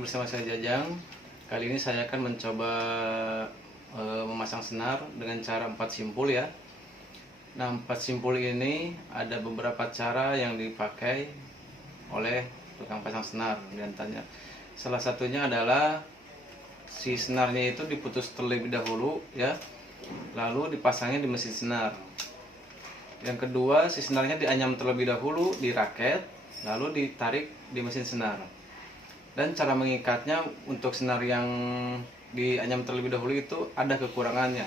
bersama saya Jajang. Kali ini saya akan mencoba memasang senar dengan cara 4 simpul ya. Nah, 4 simpul ini ada beberapa cara yang dipakai oleh tukang pasang senar. Diantaranya salah satunya adalah si senarnya itu diputus terlebih dahulu ya, lalu dipasangnya di mesin senar. Yang kedua, si senarnya dianyam terlebih dahulu di raket, lalu ditarik di mesin senar. Dan cara mengikatnya untuk senar yang dianyam terlebih dahulu itu ada kekurangannya.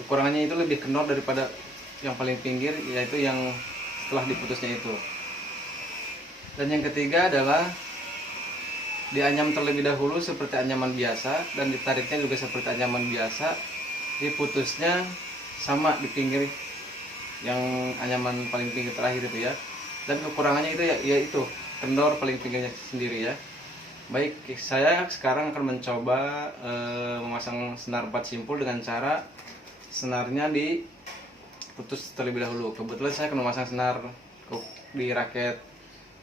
Kekurangannya itu lebih kendor daripada yang paling pinggir, yaitu yang setelah diputusnya itu. Dan yang ketiga adalah dianyam terlebih dahulu seperti anyaman biasa, dan ditariknya juga seperti anyaman biasa. Diputusnya sama di pinggir yang anyaman paling pinggir terakhir itu ya. Dan kekurangannya itu yaitu kendor paling pinggirnya sendiri ya. Baik, saya sekarang akan mencoba memasang senar 4 simpul dengan cara senarnya diputus terlebih dahulu. Kebetulan saya akan memasang senar di raket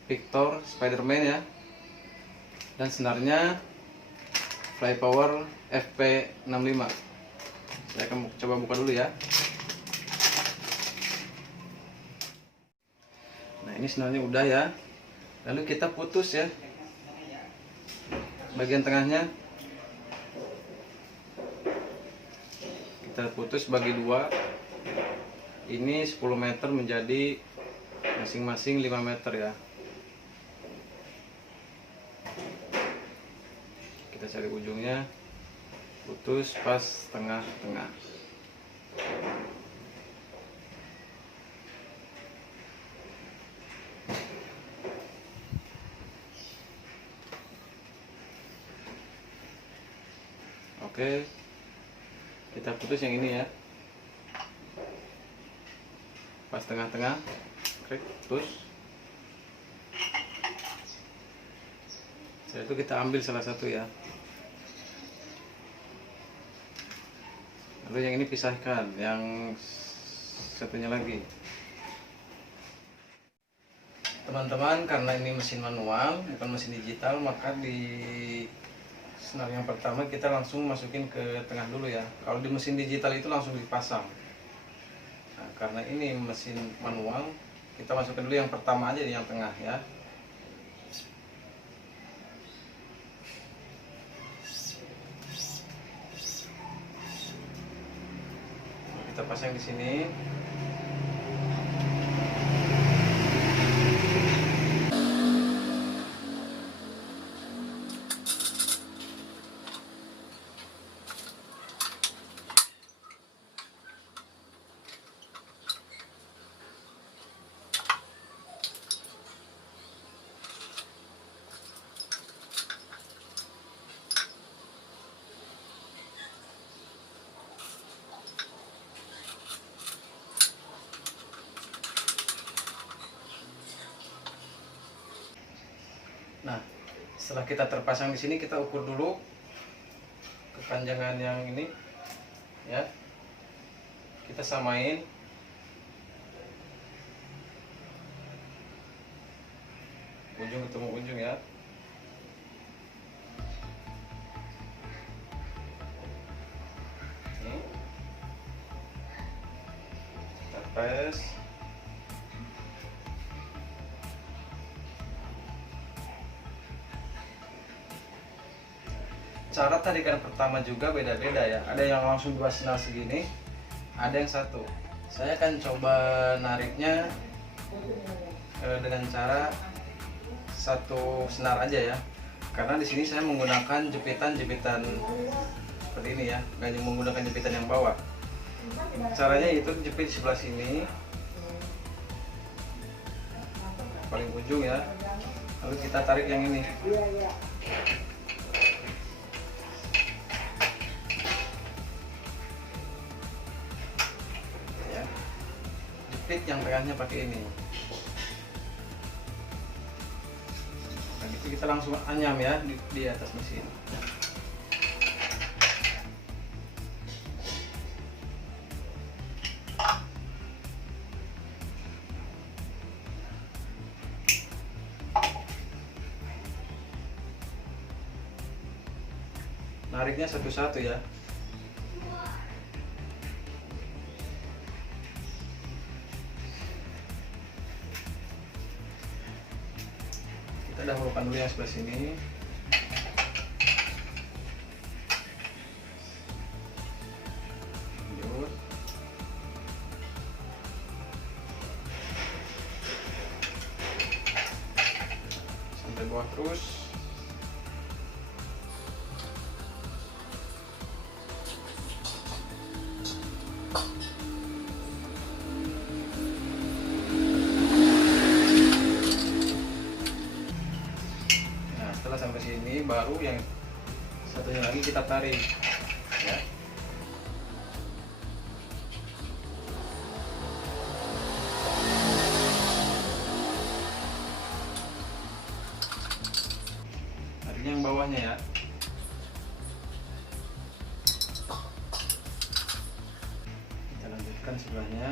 Victor Spiderman ya, dan senarnya Flypower FP65. Saya akan coba buka dulu ya. Nah, ini senarnya udah ya. Lalu kita putus ya bagian tengahnya, kita putus bagi dua. Ini 10 meter menjadi masing-masing 5 meter ya. Kita cari ujungnya, putus pas tengah-tengah. Oke, kita putus yang ini ya, pas tengah-tengah, klik putus. Setelah itu kita ambil salah satu ya, lalu yang ini pisahkan, yang satunya lagi. Teman-teman, karena ini mesin manual bukan mesin digital, maka di senar yang pertama kita langsung masukin ke tengah dulu ya. Kalau di mesin digital itu langsung dipasang. Nah, karena ini mesin manual, kita masukkan dulu yang pertama aja di yang tengah ya. Kita pasang di sini. Nah, setelah kita terpasang di sini, kita ukur dulu kepanjangan yang ini ya. Kita samain. Ujung ketemu ujung ya. Ini. Kita press. Cara tarikan pertama juga beda-beda ya. Ada yang langsung 2 senar segini, ada yang satu. Saya akan coba nariknya dengan cara 1 senar aja ya. Karena di sini saya menggunakan jepitan-jepitan seperti ini ya, nggak menggunakan jepitan yang bawah. Caranya itu jepit di sebelah sini, paling ujung ya. Lalu kita tarik yang ini. Jepit yang tengahnya pakai ini. Nah, gitu kita langsung anyam ya di atas mesin. nariknya satu-satu ya. Kita dahulukan dulu yang sebelah sini. Lanjut. Sampai bawah terus. Sampai sini, baru yang satunya lagi kita tarik ya. Tariknya yang bawahnya ya. Kita lanjutkan sebelahnya.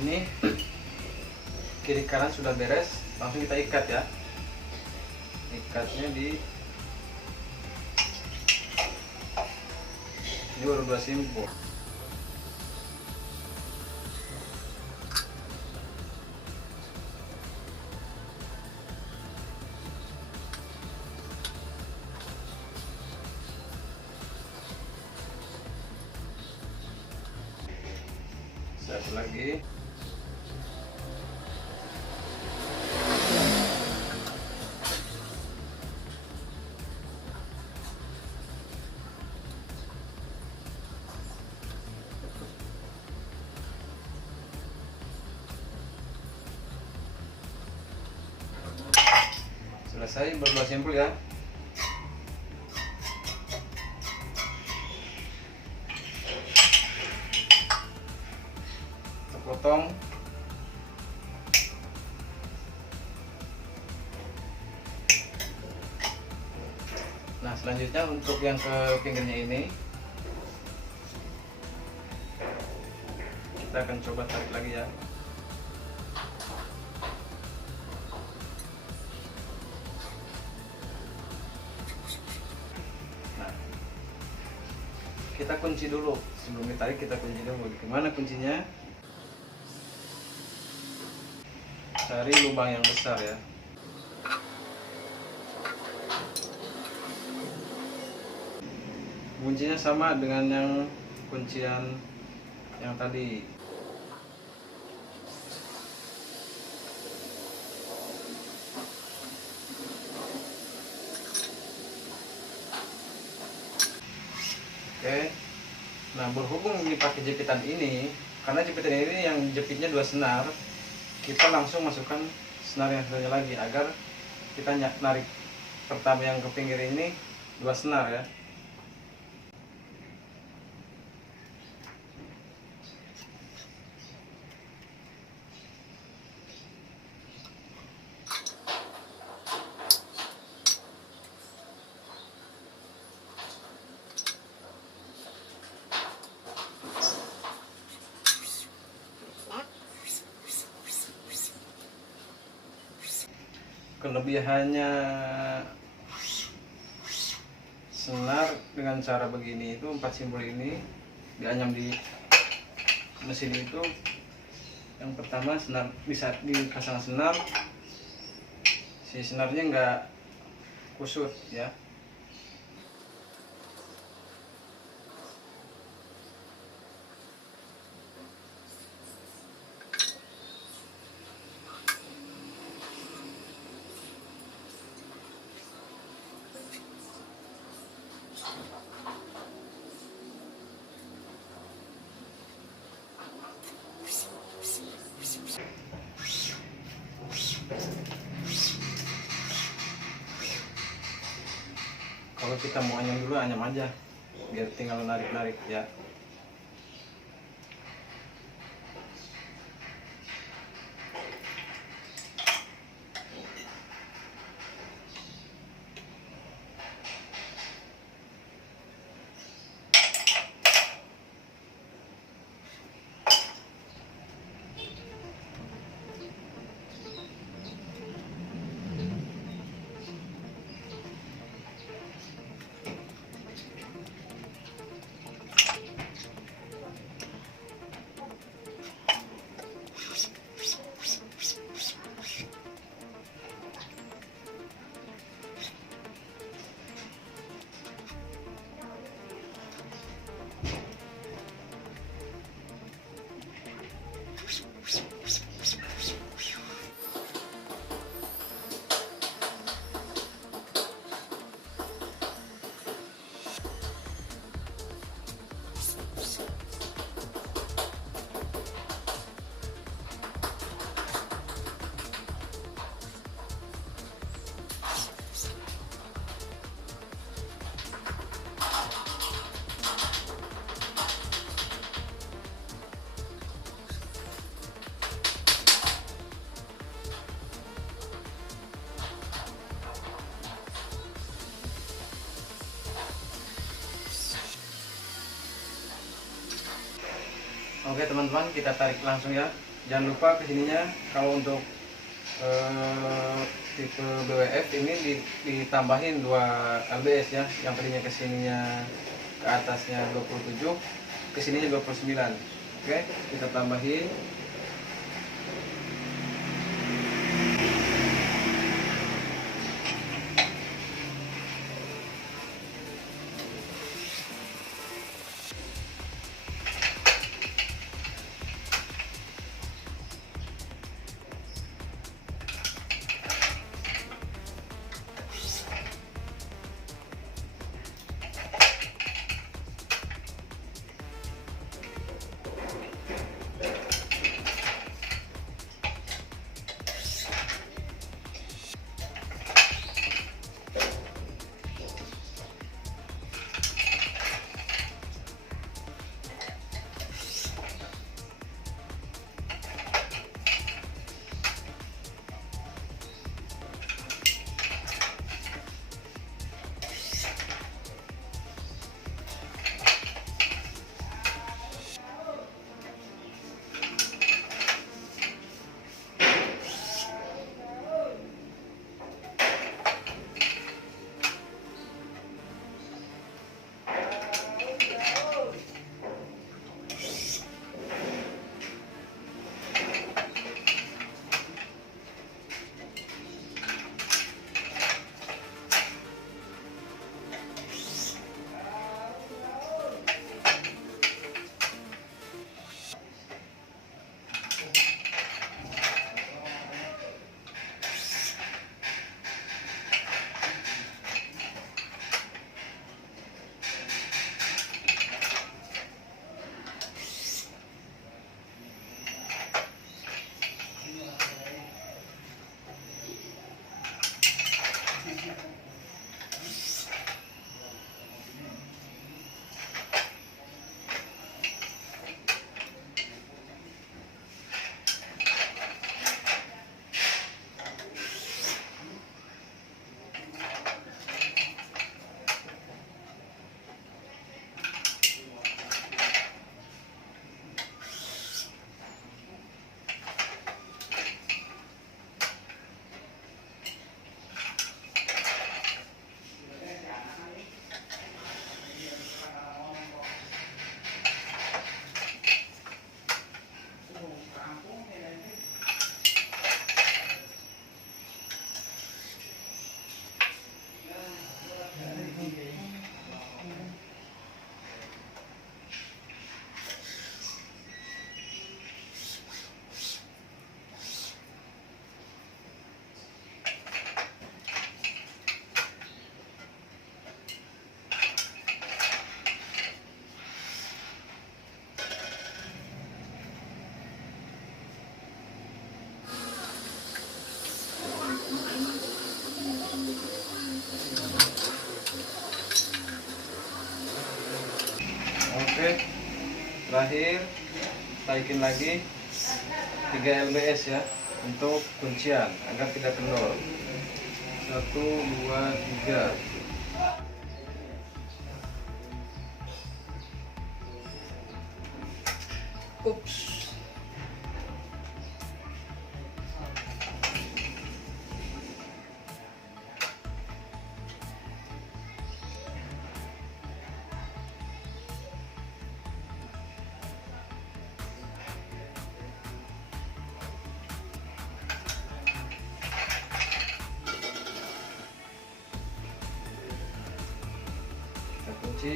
Ini kiri kanan sudah beres, langsung kita ikat ya. Ikatnya di ini baru 2 simpul. Satu lagi. Selesai, berdua simpul ya. Kita potong. Nah, selanjutnya untuk yang ke pinggirnya ini kita akan coba tarik lagi ya. Nah, kita kunci dulu. Sebelum ditarik kita kunci dulu. Gimana kuncinya? Cari lubang yang besar ya. Kuncinya sama dengan yang kuncian yang tadi. Oke. Nah, berhubung dipakai jepitan ini, karena jepitan ini yang jepitnya 2 senar, kita langsung masukkan senar yang satunya lagi agar kita narik pertama yang ke pinggir ini 2 senar ya. Kelebihannya senar dengan cara begini itu 4 simpul ini dianyam di mesin itu, yang pertama senar bisa dipasang senar, si senarnya nggak kusut ya. Kalau kita mau anyam dulu, anyam aja, biar tinggal narik-narik ya. Oke teman-teman, kita tarik langsung ya. Jangan lupa kesininya kalau untuk tipe BWF ini ditambahin 2 lbs ya. Yang tadinya kesininya ke atasnya 27, kesininya 29. Oke, kita tambahin. terakhir taikin lagi 3 lbs ya untuk kuncian agar tidak kendor. 1 2 3. Ups. Kita kunci.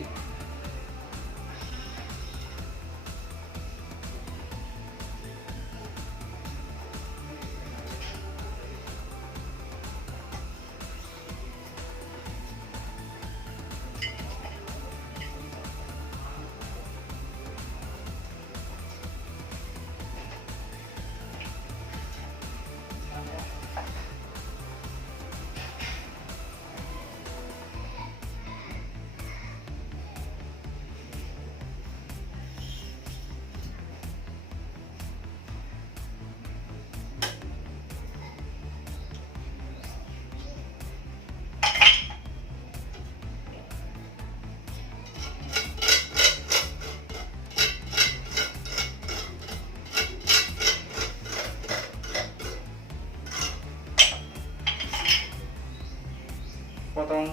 Potong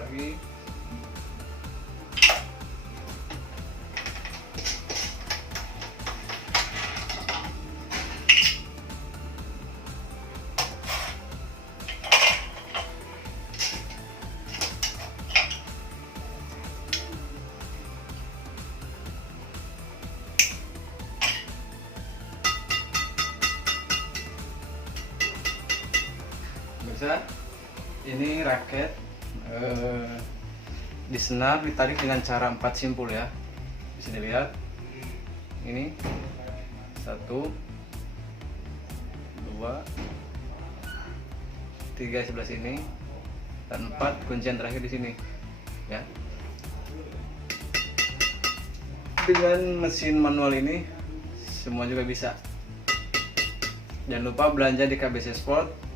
lagi. Bisa, ini raket disenar, ditarik dengan cara 4 simpul ya. Bisa dilihat ini 1 2 3 sebelah sini dan 4 kuncian terakhir di sini ya. Dengan mesin manual ini semua juga bisa. Jangan lupa belanja di KBC Sport.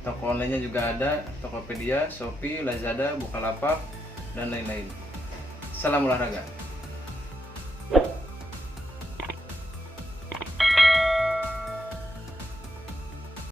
Toko online-nya juga ada, Tokopedia, Shopee, Lazada, Bukalapak, dan lain-lain. Salam olahraga.